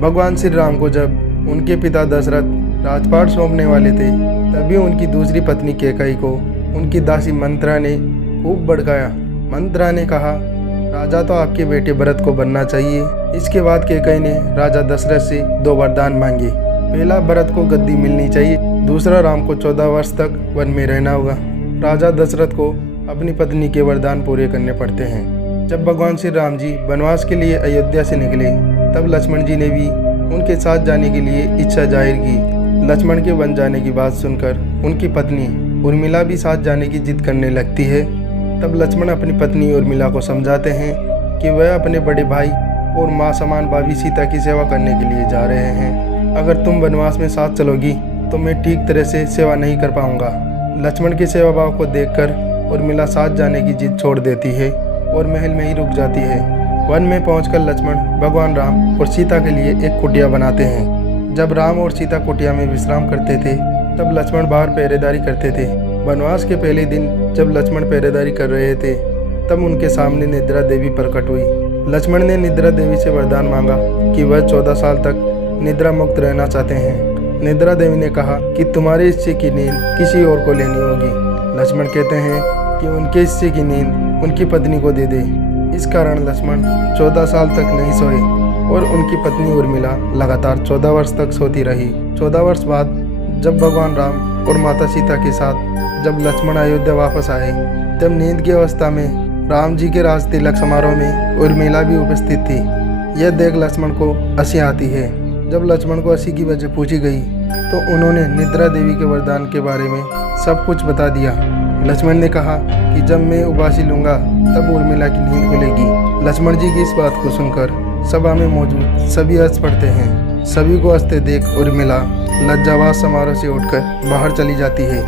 भगवान श्री राम को जब उनके पिता दशरथ राजपाट सौंपने वाले थे, तभी उनकी दूसरी पत्नी कैकेयी को उनकी दासी मंत्रा ने खूब भड़काया। मंत्रा ने कहा, राजा तो आपके बेटे भरत को बनना चाहिए। इसके बाद कैकेयी ने राजा दशरथ से 2 वरदान मांगे। पहला, भरत को गद्दी मिलनी चाहिए। दूसरा, राम को 14 वर्ष तक वन में रहना होगा। राजा दशरथ को अपनी पत्नी के वरदान पूरे करने पड़ते हैं। जब भगवान श्री राम जी वनवास के लिए अयोध्या से निकले, तब लक्ष्मण जी ने भी उनके साथ जाने के लिए इच्छा जाहिर की। लक्ष्मण के वन जाने की बात सुनकर उनकी पत्नी उर्मिला भी साथ जाने की जिद करने लगती है। तब लक्ष्मण अपनी पत्नी उर्मिला को समझाते हैं कि वह अपने बड़े भाई और माँ समान भाभी सीता की सेवा करने के लिए जा रहे हैं। अगर तुम वनवास में साथ चलोगी तो मैं ठीक तरह से सेवा नहीं कर पाऊंगा। लक्ष्मण के सेवा भाव को देखकर उर्मिला साथ जाने की जिद छोड़ देती है और महल में ही रुक जाती है। वन में पहुंचकर लक्ष्मण भगवान राम और सीता के लिए एक कुटिया बनाते हैं। जब राम और सीता कुटिया में विश्राम करते थे, तब लक्ष्मण बाहर पहरेदारी करते थे। वनवास के पहले दिन जब लक्ष्मण पहरेदारी कर रहे थे, तब उनके सामने निद्रा देवी प्रकट हुई। लक्ष्मण ने निद्रा देवी से वरदान मांगा कि वह 14 साल तक निद्रा मुक्त रहना चाहते हैं। निद्रा देवी ने कहा कि तुम्हारे हिस्से की नींद किसी और को लेनी होगी। लक्ष्मण कहते हैं कि उनके हिस्से की नींद उनकी पत्नी को दे दे। इस कारण लक्ष्मण 14 साल तक नहीं सोए और उनकी पत्नी उर्मिला लगातार 14 वर्ष तक सोती रही। 14 वर्ष बाद जब भगवान राम और माता सीता के साथ जब लक्ष्मण अयोध्या वापस आए, तब नींद की अवस्था में राम जी के राज तिलक समारोह में उर्मिला भी उपस्थित थी। यह देख लक्ष्मण को हंसी आती है। जब लक्ष्मण को हंसी की वजह पूछी गई, तो उन्होंने निद्रा देवी के वरदान के बारे में सब कुछ बता दिया। लक्ष्मण ने कहा कि जब मैं उबासी लूंगा, तब उर्मिला की नींद खुलेगी। लक्ष्मण जी की इस बात को सुनकर सभा में मौजूद सभी हंस पड़ते हैं। सभी को हंसते देख उर्मिला लज्जावश समारोह से उठकर बाहर चली जाती है।